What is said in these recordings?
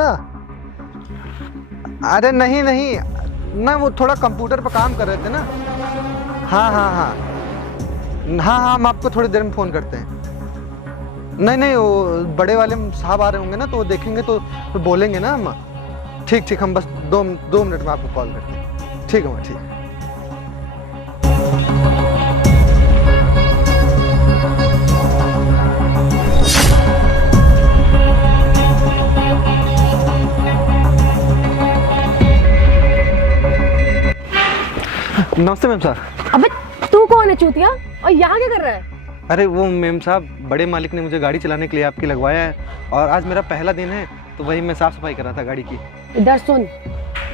अम्मा। अरे नहीं नहीं, ना वो थोड़ा कंप्यूटर पर काम कर रहे थे ना। हाँ हाँ हाँ हाँ हाँ, हम आपको थोड़ी देर में फ़ोन करते हैं। नहीं नहीं, वो बड़े वाले साहब आ रहे होंगे ना, तो वो देखेंगे तो बोलेंगे ना अम्मा। ठीक ठीक, हम बस दो मिनट में आपको कॉल करते हैं। ठीक है अम्मा, ठीक है। नमस्ते मैम साहब। अबे तू कौन है चूतिया, और यहाँ क्या कर रहा है? अरे वो मैम साहब, बड़े मालिक ने मुझे गाड़ी चलाने के लिए आपकी लगवाया है, और आज मेरा पहला दिन है, तो वही मैं साफ सफाई कर रहा था गाड़ी की। इधर सुन,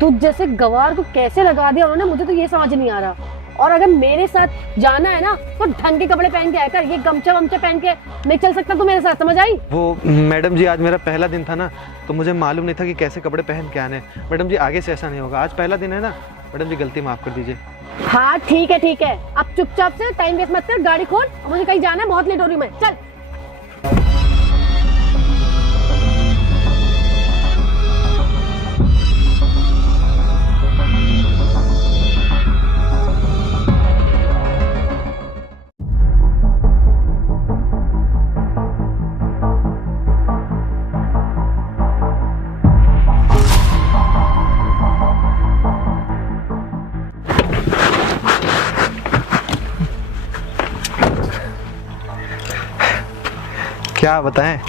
तू जैसे गवार को कैसे लगा दिया उन्होंने, मुझे तो ये समझ नहीं आ रहा। और अगर मेरे साथ जाना है ना तो ढंग के कपड़े पहन के आया कर, ये गमछा वमछा पहन के नहीं चल सकता तू मेरे साथ, समझ आई? वो मैडम जी, आज मेरा पहला दिन था ना, तो मुझे मालूम नहीं था कि कैसे कपड़े पहन के आने। मैडम जी, आगे से ऐसा नहीं होगा, आज पहला दिन है ना। मैडम जी, गलती माफ कर दीजिए। हाँ ठीक है, अब चुपचाप से टाइम वेस्ट मत कर, गाड़ी खोल, मुझे कहीं जाना है, बहुत लेट हो रही हूँ मैं, चल। क्या बताएं,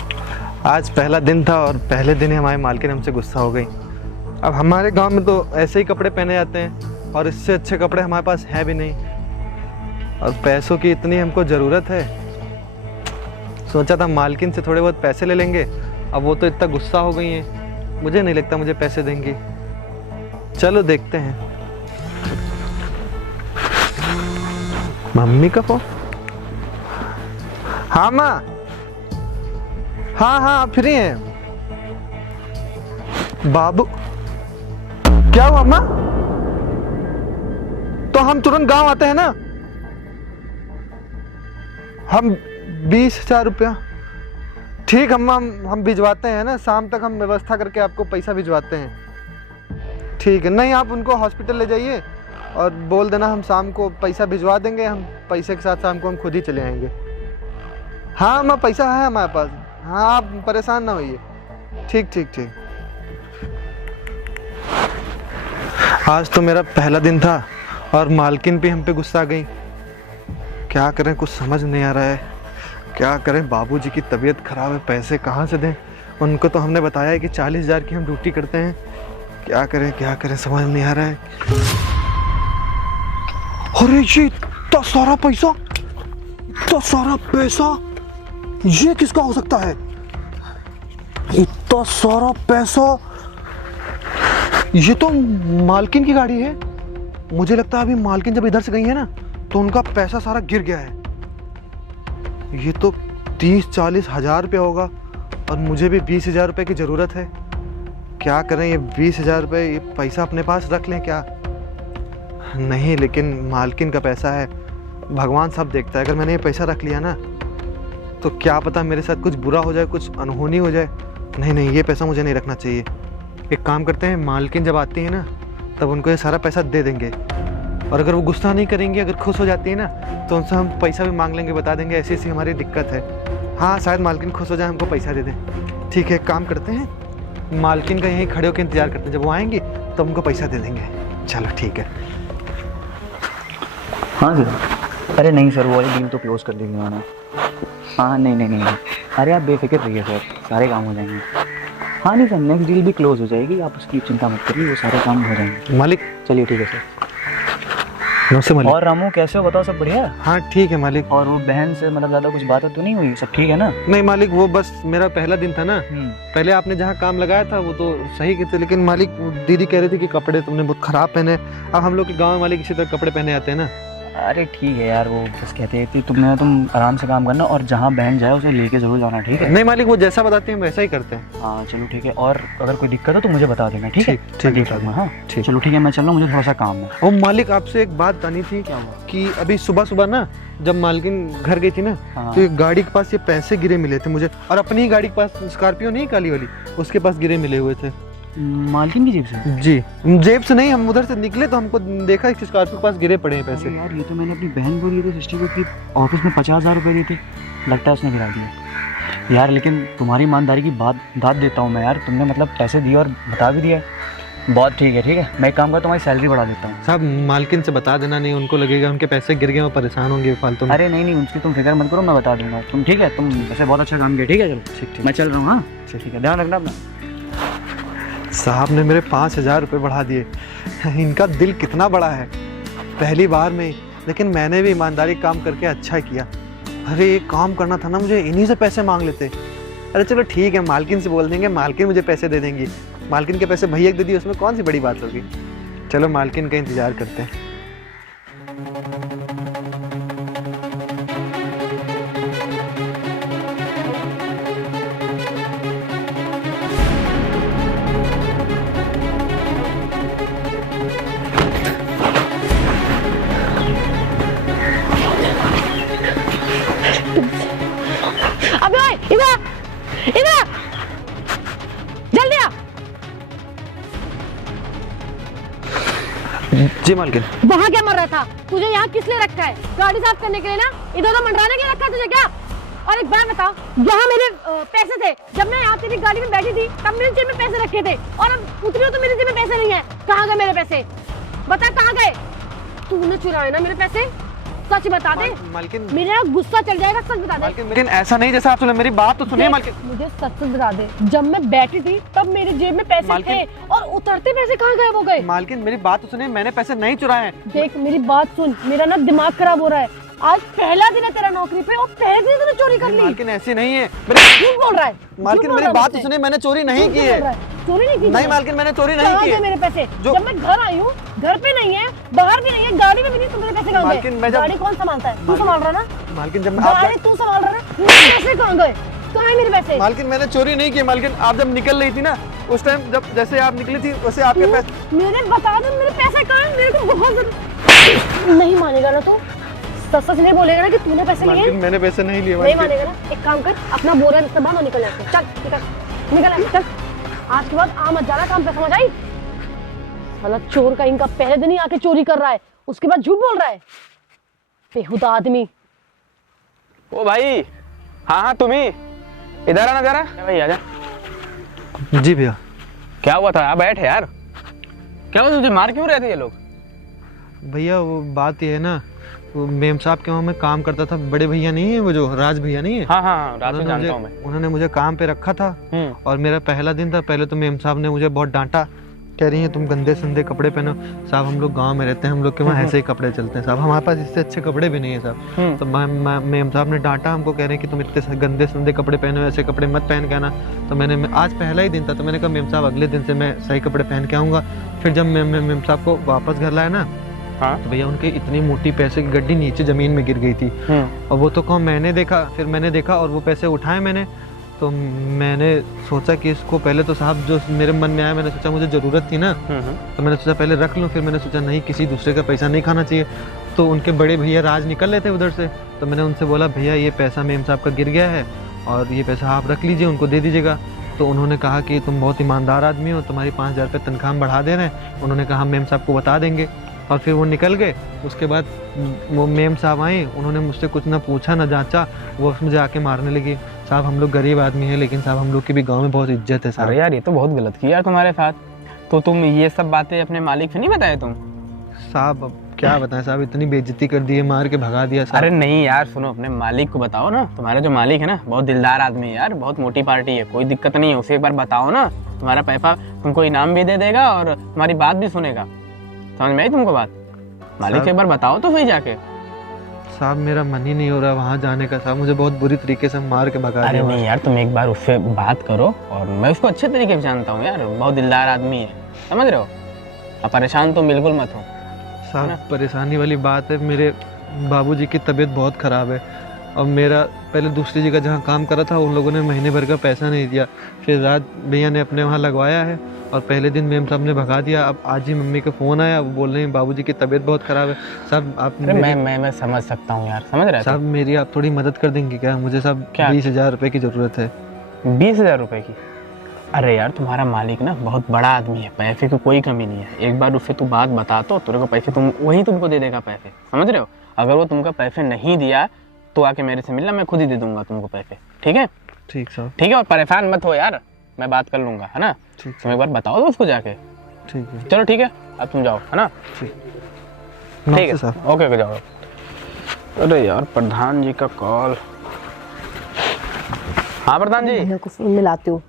आज पहला दिन था और पहले दिन ही हमारे मालकिन हमसे गुस्सा हो गई। अब हमारे गांव में तो ऐसे ही कपड़े पहने जाते हैं, और इससे अच्छे कपड़े हमारे पास हैं भी नहीं, और पैसों की इतनी हमको ज़रूरत है। सोचा था मालकिन से थोड़े बहुत पैसे ले लेंगे, अब वो तो इतना गुस्सा हो गई हैं, मुझे नहीं लगता मुझे पैसे देंगी। चलो देखते हैं। मम्मी का फोन। हाँ माँ, हाँ हाँ फ्री हैं। बाबू, क्या हुआ अम्मा? तो हम तुरंत गांव आते हैं ना। हम 20,000 रुपया। ठीक अम्मा, हम भिजवाते हैं ना, शाम तक हम व्यवस्था करके आपको पैसा भिजवाते हैं। ठीक है, नहीं आप उनको हॉस्पिटल ले जाइए और बोल देना हम शाम को पैसा भिजवा देंगे। हम पैसे के साथ शाम को हम खुद ही चले आएंगे। हाँ अम्मा, पैसा है हमारे पास। हाँ, आप परेशान ना होइए। ठीक ठीक ठीक। आज तो मेरा पहला दिन था और मालकिन भी हम पे गुस्सा आ गई। क्या करें, कुछ समझ नहीं आ रहा है। क्या करें, बाबूजी की तबीयत खराब है, पैसे कहाँ से दें? उनको तो हमने बताया है कि 40,000 की हम ड्यूटी करते हैं। क्या करें समझ नहीं आ रहा है। अरे ये इतना सारा पैसा, इतना सारा पैसा, ये किसका हो सकता है? इतना सारा पैसा, ये तो मालकिन की गाड़ी है। मुझे लगता है अभी मालकिन जब इधर से गई है ना, तो उनका पैसा सारा गिर गया है। ये तो 30-40 हजार रुपया होगा, और मुझे भी 20,000 रुपये की ज़रूरत है। क्या करें, ये 20,000 रुपये, ये पैसा अपने पास रख लें क्या? नहीं, लेकिन मालकिन का पैसा है, भगवान सब देखता है। अगर मैंने ये पैसा रख लिया ना, तो क्या पता मेरे साथ कुछ बुरा हो जाए, कुछ अनहोनी हो जाए। नहीं, ये पैसा मुझे नहीं रखना चाहिए। एक काम करते हैं, मालकिन जब आती है ना, तब उनको ये सारा पैसा दे देंगे, और अगर वो गुस्सा नहीं करेंगे, अगर खुश हो जाती है ना, तो उनसे हम पैसा भी मांग लेंगे, बता देंगे ऐसी ऐसी हमारी दिक्कत है। हाँ, शायद मालकिन खुश हो जाए, हमको पैसा दे दें। ठीक है, एक काम करते हैं, मालकिन का यहीं खड़े होकर इंतजार करते हैं, जब वो आएंगी तो हमको पैसा दे देंगे। चलो ठीक है। हाँ सर। अरे नहीं सर, वो वाली डील तो क्लोज कर दी उन्होंने। हाँ नहीं, अरे आप बेफिक्र रहिए सर, सारे काम हो जाएंगे। हाँ नहीं सर, नेक्स्ट डील भी क्लोज हो जाएगी, आप उसकी चिंता मत करिए, वो सारे काम हो जाएंगे। मालिक, चलिए ठीक है सर। नमस्ते मालिक। और रामू कैसे हो, बताओ, सब बढ़िया? हाँ ठीक है मालिक। और वो बहन से मतलब ज़्यादा कुछ बात तो नहीं हुई, सब ठीक है ना? नहीं मालिक, वो बस मेरा पहला दिन था ना, पहले आपने जहाँ काम लगाया था वो तो सही के थे, लेकिन मालिक दीदी कह रही थी कि कपड़े तुमने बहुत खराब पहने। अब हम लोग के गाँव वाले किसी तरह कपड़े पहने आते हैं ना। अरे ठीक है यार, वो बस कहते हैं कि तुम आराम से काम करना और जहाँ बहन जाए उसे लेके जरूर जाना, ठीक है? नहीं मालिक, वो जैसा बताते हैं वैसा ही करते हैं। हाँ चलो ठीक है, और अगर कोई दिक्कत हो तो मुझे बता देना, ठीक है? ठीक मैं देख बता लूँगा। दूँ। हाँ ठीक। चलो ठीक है, मैं चल रहा हूँ, मुझे थोड़ा सा काम है। ओ मालिक, आपसे एक बात बतानी थी क्या हुआ? कि अभी सुबह सुबह ना जब मालकिन घर गई थी ना, हाँ। तो एक गाड़ी के पास ये पैसे गिरे मिले थे मुझे, और अपनी ही गाड़ी के पास, स्कॉर्पियो नहीं काली वाली, उसके पास गिरे मिले हुए थे। मालकिन की जेब से? जी, जेब से नहीं, हम उधर से निकले तो हमको देखा कि स्कॉर्पियो के पास गिरे पड़े हैं पैसे। अरे यार, ये तो मैंने अपनी बहन को दिए थे सिस्टर को, कि ऑफिस में 50,000 रुपये दिए थे, लगता है उसने गिरा दिया। यार लेकिन तुम्हारी ईमानदारी की बात दाद देता हूँ मैं यार, तुमने मतलब पैसे दिए और बता भी दिया, बहुत ठीक है। मैं एक काम कर, तुम्हारी सैलरी बढ़ा देता हूँ। साहब मालकिन से बता देना, नहीं उनको लगेगा उनके पैसे गिर गए, वो परेशान होंगे फालतू में। अरे नहीं नहीं, उसकी तुम फिक्र मत करो, मैं बता दूंगा। तुम ठीक है, तुम वैसे बहुत अच्छा काम किया, ठीक है? चलो ठीक मैं चल रहा हूँ। हाँ ठीक है, ध्यान रखना अपना। साहब ने मेरे 5,000 रुपये बढ़ा दिए। इनका दिल कितना बड़ा है, पहली बार में ही। लेकिन मैंने भी ईमानदारी काम करके अच्छा किया। अरे एक काम करना था ना मुझे, इन्हीं से पैसे मांग लेते। अरे चलो ठीक है, मालकिन से बोल देंगे, मालकिन मुझे पैसे दे देंगी। मालकिन के पैसे भैया को दे दिए, उसमें कौन सी बड़ी बात होगी। चलो मालकिन का इंतजार करते हैं। अबे ओए, इधर इधर जल्दी आ। जी मालकिन। वहाँ क्या मर रहा था? तुझे यहाँ किस लिए रखा है? गाड़ी साफ करने के लिए ना? इधर उधर मंडराने के लिए रखा है तुझे क्या? और एक बात बता, यहाँ मेरे पैसे थे, जब मैं यहाँ तेरी गाड़ी में बैठी थी तब मेरी जेब में पैसे रखे थे, और अब उतरी हो तो मेरी जेब में पैसे नहीं है। कहाँ गए मेरे पैसे? बता कहाँ गए? तूने चुराए ना मेरे पैसे? सच बता दे। मालकिन, मेरा गुस्सा चल जाएगा, सच बता दे। लेकिन ऐसा नहीं जैसा आप सुने, मेरी बात तो सुनिए मालकिन। मुझे सच सच बता दे, जब मैं बैठी थी तब मेरी जेब में पैसे थे, और उतरते पैसे कहाँ गए? वो गए। मालकिन मेरी बात तो सुनिए, मैंने पैसे नहीं चुराए हैं। देख मेरी बात सुन, मेरा ना दिमाग खराब हो रहा है। आज पहला दिन है तेरा नौकरी पे और पहले दिन तूने चोरी कर ली। मालकिन ऐसी नहीं है। झूठ बोल रहा है। मालकिन मेरी बात तो सुनिए, मैंने चोरी नहीं की है। चोरी नहीं की? नहीं मालकिन, मैंने चोरी नहीं की है। मेरे पैसे जो जब मैं घर आई हूँ, घर पे नहीं है, बाहर भी नहीं है, गाड़ी में भी नहीं, तो मेरे पैसे कहाँ मालकिन, गए? मैं जब- गाड़ी कौन संभालता है? तू संभाल रहा ना? मालकिन जब गाड़ी तू संभाल रहा ना? मेरे पैसे कहाँ गए? कहाँ है मेरे पैसे? मालकिन मैंने चोरी नहीं की। मालकिन आप जब निकल रही थी ना, उस टाइम जब जैसे आप निकली थी वैसे आपके पैसे। मेरे बता दो, मेरे पैसे कहाँ हैं? मेरे को बहुत जरूरत। नहीं मानेगा ना तू? सच नहीं बोलेगा ना कि तूने पैसे लिए? मालकिन मैंने पैसे नहीं लिए। नहीं मानेगा ना? एक काम कर, अपना बोरा बिस्तर बांध और निकल यहाँ से। चल निकल चल। आज के बाद आ मत जाना काम पे, समझ आई? साला चोर का इनका पहले दिन ही आके चोरी कर रहा है, उसके बाद झूठ बोल रहा है, बेहुदा आदमी। ओ भाई, हाँ तुम ही इधर आना जरा। भाई आजा। जी भैया। क्या हुआ था? बैठ यार। क्या हुआ, तुझे मार क्यों रहे थे ये लोग? भैया वो बात ये है ना, वो मेम साहब के वहाँ मैं काम करता था, बड़े भैया नहीं है वो, जो राज भैया नहीं है? हाँ हाँ, राज में जानता हूँ मैं। उन्होंने मुझे काम पे रखा था, और मेरा पहला दिन था। पहले तो मेम साहब ने मुझे बहुत डांटा, कह रही हैं तुम गंदे संदे कपड़े पहनो। साहब हम लोग गांव में रहते हैं, हम लोग के वहाँ ऐसे ही कपड़े चलते हैं साहब, हमारे पास इससे अच्छे कपड़े भी नहीं है साहब। तो मेम साहब ने डांटा हमको, कह रहे हैं कि तुम इतने गंदे संदे कपड़े पहनो, ऐसे कपड़े मत पहन के आना। तो मैंने आज पहला ही दिन था, तो मैंने कहा मेम साहब अगले दिन से मैं सही कपड़े पहन के आऊँगा। फिर जब मेम साहब को वापस घर लाया ना, हाँ? तो भैया उनकी इतनी मोटी पैसे की गड्डी नीचे जमीन में गिर गई थी, और वो तो कौन, मैंने देखा, फिर मैंने देखा और वो पैसे उठाए मैंने। तो मैंने सोचा कि इसको पहले तो साहब, जो मेरे मन में आया, मैंने सोचा मुझे ज़रूरत थी ना, तो मैंने सोचा पहले रख लूँ। फिर मैंने सोचा नहीं, किसी दूसरे का पैसा नहीं खाना चाहिए। तो उनके बड़े भैया राज निकल रहे थे उधर से, तो मैंने उनसे बोला भैया ये पैसा मेम साहब का गिर गया है, और ये पैसा आप रख लीजिए, उनको दे दीजिएगा। तो उन्होंने कहा कि तुम बहुत ईमानदार आदमी हो, तुम्हारी 5,000 रुपये तनख्वाह हम बढ़ा दे रहे हैं। उन्होंने कहा मेम साहब को बता देंगे, और फिर वो निकल गए। उसके बाद वो मेम साहब आए, उन्होंने मुझसे कुछ ना पूछा ना जांचा, वो मुझे आके मारने लगी। साहब हम लोग गरीब आदमी हैं, लेकिन साहब हम लोग की भी गांव में बहुत इज्जत है साहब। अरे यार, ये तो बहुत गलत किया तुम्हारे साथ। तो तुम ये सब बातें अपने मालिक से नहीं बताए तुम? साहब अब क्या बताएं साहब, इतनी बेइज्जती कर दी है, मार के भगा दिया साहब। अरे नहीं यार, सुनो, अपने मालिक को बताओ ना। तुम्हारा जो मालिक है ना, बहुत दिलदार आदमी है यार, बहुत मोटी पार्टी है, कोई दिक्कत नहीं है। उसे एक बार बताओ ना, तुम्हारा पैसा तुमको इनाम भी दे देगा और तुम्हारी बात भी सुनेगा। समझ में आई तुमको बात? मालिक से एक बार बताओ तो सही जाके। साहब मेरा मन ही नहीं हो रहा वहाँ जाने का साहब, मुझे बहुत बुरी तरीके से मार के भगा अरे दिया। नहीं यार, तुम एक बार उससे बात करो, और मैं उसको अच्छे तरीके से जानता हूँ यार, बहुत दिलदार आदमी है, समझ रहे हो? अब परेशान तुम बिल्कुल मत हो। साहब परेशानी वाली बात है, मेरे बाबूजी की तबीयत बहुत ख़राब है और मेरा पहले दूसरी जगह जहाँ काम करा था उन लोगों ने महीने भर का पैसा नहीं दिया, फिर रात भैया ने अपने वहाँ लगवाया है और पहले दिन मेम साहब ने भगा दिया। अब आज ही मम्मी का फ़ोन आया, वो बोल रहे हैं बाबूजी की तबीयत बहुत ख़राब है। साहब आप मैं समझ सकता हूँ यार, समझ रहे साहब मेरी आप थोड़ी मदद कर देंगे क्या? मुझे साहब 20,000 रुपये की ज़रूरत है। 20,000 रुपये की? अरे यार तुम्हारा मालिक ना बहुत बड़ा आदमी है, पैसे की कोई कमी नहीं है। एक बार उससे तू बात बता तो तेरे को पैसे वही तुमको दे देगा पैसे, समझ रहे हो? अगर वो तुमको पैसे नहीं दिया तो आके मेरे से मिलना, मैं खुद ही दे दूंगा तुमको पैसे, ठीक है? ठीक साहब। ठीक है, और परेशान मत हो यार, मैं बात कर लूंगा, है ना? ठीक, तुम एक बार बताओ तो उसको जाके। ठीक है, चलो ठीक है, अब तुम जाओ, है ना? ठीक है साहब। ओके जाओ। अरे यार प्रधान जी का कॉल। हाँ प्रधान जी। भैया को फोन मिलाती हूँ।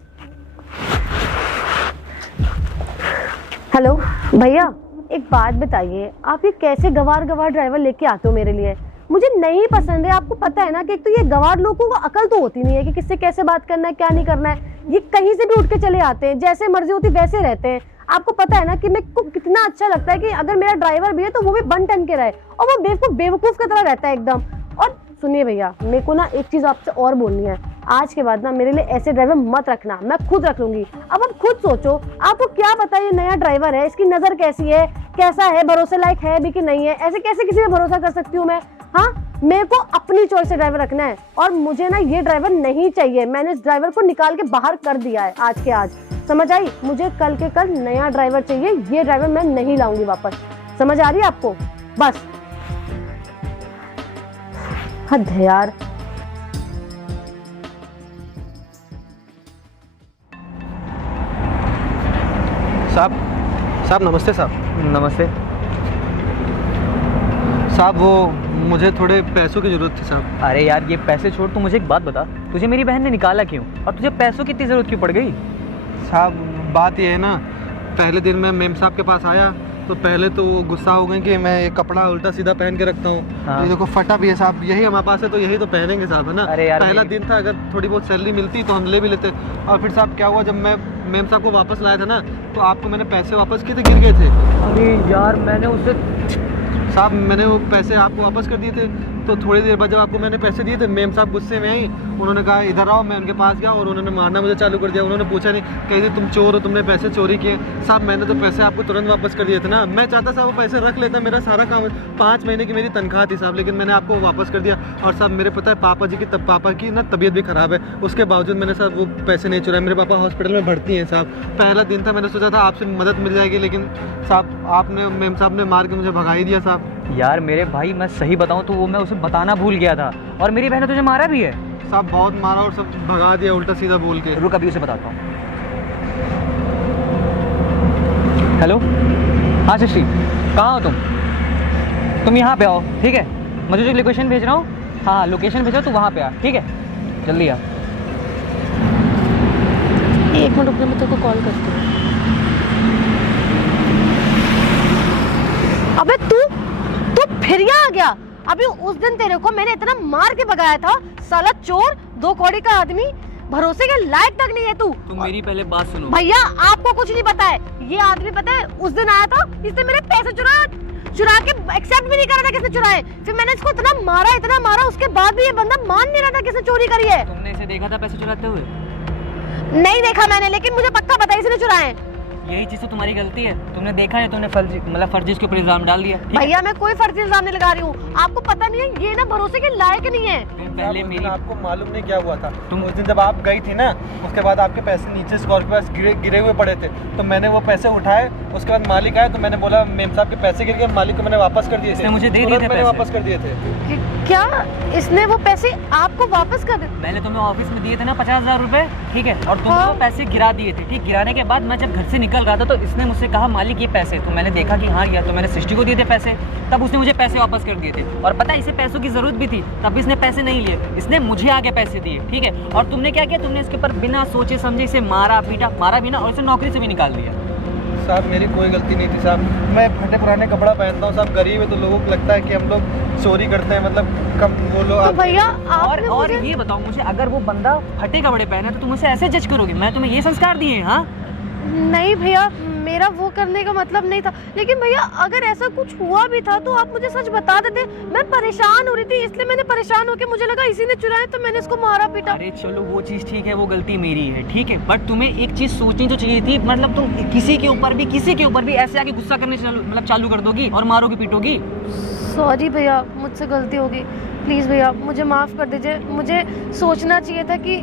हेलो भैया, एक बात बताइए, आप ये कैसे गवार ड्राइवर लेके आते हो मेरे लिए? मुझे नहीं पसंद है। आपको पता है ना कि एक तो ये गवार लोगों को अकल तो होती नहीं है कि किससे कैसे बात करना है, क्या नहीं करना है। ये कहीं से भी उठ के चले आते हैं, जैसे मर्जी होती वैसे रहते हैं। आपको पता है ना कि मेरे को कितना अच्छा लगता है कि अगर मेरा ड्राइवर भी है तो वो भी बन टन के रहे, और वो बेवकूफ की तरह रहता है एकदम। और सुनिए भैया, मेरे को ना एक चीज आपसे और बोलनी है। आज के बाद ना मेरे लिए ऐसे ड्राइवर मत रखना, मैं खुद रख लूंगी। अब आप खुद सोचो, आपको क्या पता ये नया ड्राइवर है, इसकी नजर कैसी है, कैसा है, भरोसे लायक है भी कि नहीं है। ऐसे कैसे किसी पे भरोसा कर सकती हूँ मैं? हाँ, मेरे को अपनी चॉइस से ड्राइवर रखना है और मुझे ना ये ड्राइवर नहीं चाहिए। मैंने इस ड्राइवर को निकाल के बाहर कर दिया है आज के आज, समझ आई? मुझे कल के कल नया ड्राइवर चाहिए, ये ड्राइवर मैं नहीं लाऊंगी वापस। समझ आ रही है आपको? बस हद है यार। साहब नमस्ते साहब। नमस्ते साहब वो मुझे थोड़े पैसों की ज़रूरत थी साहब। अरे यार ये पैसे छोड़, तू मुझे एक बात बता, तुझे मेरी बहन ने निकाला क्यों और तुझे पैसों की इतनी ज़रूरत क्यों पड़ गई? साहब बात ये है ना, पहले दिन मैं मेम साहब के पास आया तो पहले तो वो गुस्सा हो गए कि मैं ये कपड़ा उल्टा सीधा पहन के रखता हूँ। हाँ। ये देखो फटा भी है साहब, यही हमारे पास है तो यही तो पहनेंगे साहब, है ना? अरे यार पहला दिन था, अगर थोड़ी बहुत सैलरी मिलती तो हम ले भी लेते। और फिर साहब क्या हुआ, जब मैं मेम साहब को वापस लाया था ना तो आपको मैंने पैसे वापस किए थे, गिर गए थे। अरे यार मैंने उसे साहब मैंने वो पैसे आपको वापस कर दिए थे। तो थोड़ी देर बाद जब आपको मैंने पैसे दिए थे, मेम साहब गुस्से में आई, उन्होंने कहा इधर आओ। मैं उनके पास गया और उन्होंने मारना मुझे चालू कर दिया। उन्होंने पूछा नहीं कहीं तुम चोर हो, तुमने पैसे चोरी किए। साहब मैंने तो पैसे आपको तुरंत वापस कर दिए थे ना, मैं चाहता साहब वो पैसे रख लेता, मेरा सारा काम 5 महीने की मेरी तनख्वाह थी साहब, लेकिन मैंने आपको वापस कर दिया। और साहब मेरे पता है पापा की ना तबीयत भी ख़राब है, उसके बावजूद मैंने साहब वो पैसे नहीं चुराए। मेरे पापा हॉस्पिटल में भर्ती हैं साहब। पहला दिन था, मैंने सोचा था आपसे मदद मिल जाएगी, लेकिन साहब आपने मेम साहब ने मार के मुझे भगा ही दिया साहब। यार मेरे भाई मैं सही बताऊं तो वो मैं उसे बताना भूल गया था, और मेरी बहन ने तुझे मारा भी है। साहब बहुत मारा और सब भगा दिया उल्टा सीधा बोल के। रुक अभी उसे बताता हूँ। हेलो, हाँ शशि, कहाँ हो तुम यहाँ पे आओ, ठीक है? मुझे जो लोकेशन भेज रहा हूँ, हाँ लोकेशन भेजो, तू वहाँ पे आ, ठीक है? जल्दी आ। एक मिनट रुकना, मैं तेरे को कॉल करती हूँ। अबे तू फिर यहाँ आ गया? अभी उस दिन तेरे को मैंने इतना मार के भगाया था, साला चोर, 2 कौड़ी का आदमी, भरोसे के लायक तक नहीं है तू। तुम मेरी पहले बात सुनो। भैया आपको कुछ नहीं पता है, ये आदमी पता है उस दिन आया था, इसने मेरे पैसे चुरा के एक्सेप्ट भी नहीं कर रहा था किसने चुराए। फिर मैंने इसको इतना मारा, उसके बाद भी ये बंदा मान नहीं रहा था किसने चोरी करी है। तुमने इसे देखा था पैसे चुराते हुए? नहीं देखा मैंने, लेकिन मुझे पक्का पता है इसने चुराए। यही चीज़ तो तुम्हारी गलती है, तुमने देखा है, तुमने फर्जी इसके ऊपर इल्जाम डाल दिया। भैया मैं कोई फर्जी इल्जाम नहीं लगा रही हूँ, आपको पता नहीं है ये ना भरोसे के लायक नहीं है। पहले मेरी आपको मालूम नहीं क्या हुआ था, तुम उस दिन जब आप गई थी ना, उसके बाद आपके पैसे नीचे स्कॉर्पियो पास गिरे हुए पड़े थे, तो मैंने वो पैसे उठाए। उसके बाद मालिक आए तो मैंने बोला मेम साहब के पैसे गिर गए, मालिक को मैंने वापस कर दिए थे। मुझे दे दिए थे, मैंने वापस कर दिए थे। क्या इसने वो पैसे आपको वापस कर दिए? मैंने तुम्हें ऑफिस में दिए थे ना 50,000 रुपए, ठीक है? और तुमने वो पैसे गिरा दिए थे, ठीक? गिराने के बाद मैं जब घर से निकल रहा था तो इसने मुझसे कहा मालिक ये पैसे, तो मैंने देखा कि हाँ यार, तो मैंने सृष्टि को दिए थे पैसे, तब उसने मुझे पैसे वापस कर दिए थे। और पता है इसे पैसों की जरूरत भी थी, तब इसने पैसे नहीं लिए, इसने मुझे आगे पैसे दिए, ठीक है? और तुमने क्या किया, तुमने इसके ऊपर बिना सोचे समझे इसे मारा भी ना, और इसे नौकरी से भी निकाल दिया। साहब मेरी कोई गलती नहीं थी साहब, मैं फटे पुराने कपड़ा पहनता हूँ साहब, गरीब है तो लोगों को लगता है कि हम लोग चोरी करते हैं, मतलब कम बोलो। तो भैया और ये बताओ मुझे, अगर वो बंदा फटे कपड़े पहने तो तुम उसे ऐसे जज करोगे? मैं तुम्हें ये संस्कार दिए? हाँ नहीं भैया, मेरा वो करने का मतलब नहीं था। लेकिन भैया अगर ऐसा कुछ हुआ भी था तो आप मुझे सच बता देते। मैं परेशान हो रही थी, इसलिए मैंने परेशान होकर, मुझे लगा इसी ने चुराया तो मैंने इसको मारा पीटा। अरे चलो वो चीज़ ठीक है, वो गलती मेरी है, ठीक है, बट तुम्हें एक चीज़ सोचनी तो चाहिए थी। मतलब तुम किसी के ऊपर भी ऐसे आके गुस्सा करने चालू कर दोगी और मारोगी पीटोगी। सॉरी भैया, मुझसे गलती होगी, प्लीज़ भैया मुझे माफ़ कर दीजिए। मुझे सोचना चाहिए था कि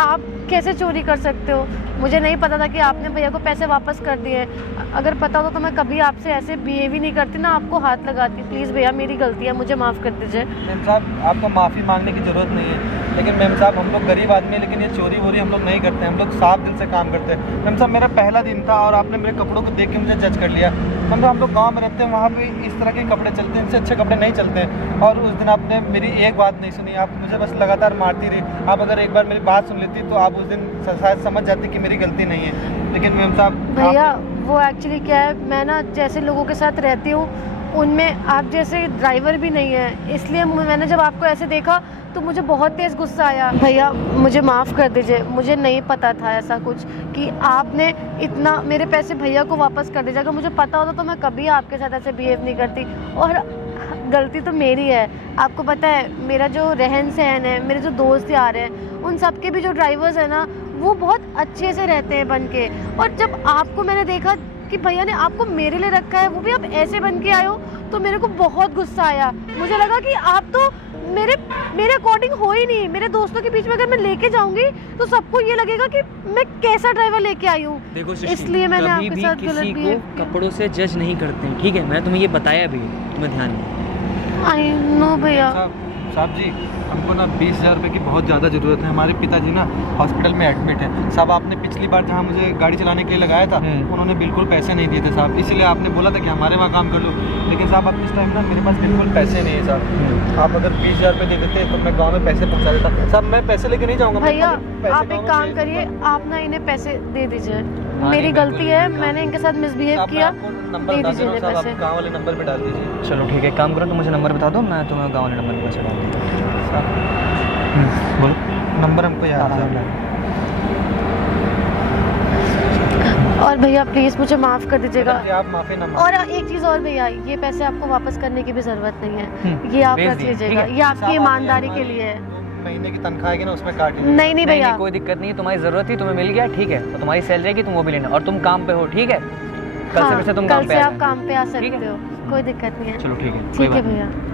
आप कैसे चोरी कर सकते हो। मुझे नहीं पता था कि आपने भैया को पैसे वापस कर दिए। अगर पता होता तो मैं कभी आपसे ऐसे बिहेव ही नहीं करती ना, आपको हाथ लगाती। प्लीज़ भैया मेरी गलती है, मुझे माफ़ कर दीजिए। मैम साहब आपको माफ़ी मांगने की ज़रूरत नहीं है, लेकिन मैम साहब हम लोग गरीब आदमी हैं, लेकिन ये चोरी वोरी हम लोग नहीं करते हैं, हम लोग साफ दिल से काम करते हैं। मैम साहब मेरा पहला दिन था और आपने मेरे कपड़ों को देख के मुझे जज कर लिया। मैम साहब हम लोग गाँव में रहते हैं, वहाँ पे इस तरह के कपड़े चलते हैं, इनसे अच्छे कपड़े नहीं चलते हैं। और उस दिन आपने मेरी एक बात नहीं सुनी, आप मुझे बस लगातार मारती रही। आप अगर एक बार मेरी बात सुन लेती तो आप उस दिन शायद समझ जाती कि मेरी गलती नहीं है। लेकिन मैम साहब भैया वो एक्चुअली क्या है, मैं ना जैसे लोगों के साथ रहती हूँ उनमें आप जैसे ड्राइवर भी नहीं है, इसलिए मैंने जब आपको ऐसे देखा तो मुझे बहुत तेज़ गुस्सा आया। भैया मुझे माफ़ कर दीजिए, मुझे नहीं पता था ऐसा कुछ कि आपने इतना मेरे पैसे भैया को वापस कर दीजिए। अगर मुझे पता होता तो मैं कभी आपके साथ ऐसे बिहेव नहीं करती। और गलती तो मेरी है। आपको पता है मेरा जो रहन सहन है, मेरे जो दोस्त यार हैं, उन सब के भी जो ड्राइवर्स हैं ना वो बहुत अच्छे से रहते हैं बन के। और जब आपको मैंने देखा कि भैया ने आपको मेरे लिए रखा है, वो भी आप ऐसे बन के आए हो, तो मेरे को बहुत गुस्सा आया। मुझे लगा कि आप तो मेरे अकॉर्डिंग हो ही नहीं। मेरे दोस्तों के बीच में अगर मैं लेके जाऊंगी तो सबको ये लगेगा कि मैं कैसा ड्राइवर लेके आई हूँ। देखो इसलिए मैंने आपके साथ गलत किसी को बिहेव किया। कपड़ों से जज नहीं करते हैं, ठीक है, मैंने तुम्हें ये बताया भी, तुम्हें ध्यान नहीं। आई नो भैया। साहब जी हमको ना 20,000 रुपये की बहुत ज़्यादा ज़रूरत है। हमारे पिताजी ना हॉस्पिटल में एडमिट है साहब। आपने पिछली बार जहाँ मुझे गाड़ी चलाने के लिए लगाया था उन्होंने बिल्कुल पैसे नहीं दिए थे साहब, इसीलिए आपने बोला था कि हमारे वहाँ काम कर लो। लेकिन साहब अब इस टाइम ना मेरे पास बिल्कुल पैसे नहीं है साहब। आप अगर 20,000 रुपये दे देते तो मैं गाँव में पैसे पहुँचा देता साहब। मैं पैसे लेके नहीं जाऊँगा भैया आप एक काम करिए, आप ना इन्हें पैसे दे दीजिए। मेरी गलती है, मैंने इनके साथ मिसबिहेव किया। दे दीजिए इन्हें पैसे। गाँव वाले नंबर पे डाल दीजिए। चलो ठीक है, काम करो, तुम मुझे नंबर बता दो, मैं तुम्हें गाँव वाले नंबर पर पैसे डाल दूँगा। बोलो नंबर हमको याद है। और भैया प्लीज़ मुझे माफ़ कर दीजिएगा। आप माफ़ी ना और एक चीज़ और भैया, ये पैसे आपको वापस करने की भी ज़रूरत नहीं है, ये आप भेज रख दिए, लीजिएगा, ठीक है। ये आपकी ईमानदारी के लिए है। महीने की तनख्वाह है कि ना उसमें काट नहीं भैया, कोई दिक्कत नहीं है, तुम्हारी ज़रूरत थी, तुम्हें मिल गया, ठीक है, तो तुम्हारी सैलरी है कि तुम वो भी लेना, और तुम काम पे हो, ठीक है, कल से फिर से तुम कल काम पे से आ आप जाना। काम पे आ ठीक सकते है? हो, कोई दिक्कत नहीं है। चलो ठीक है, कोई ठीक है बात नहीं। भैया।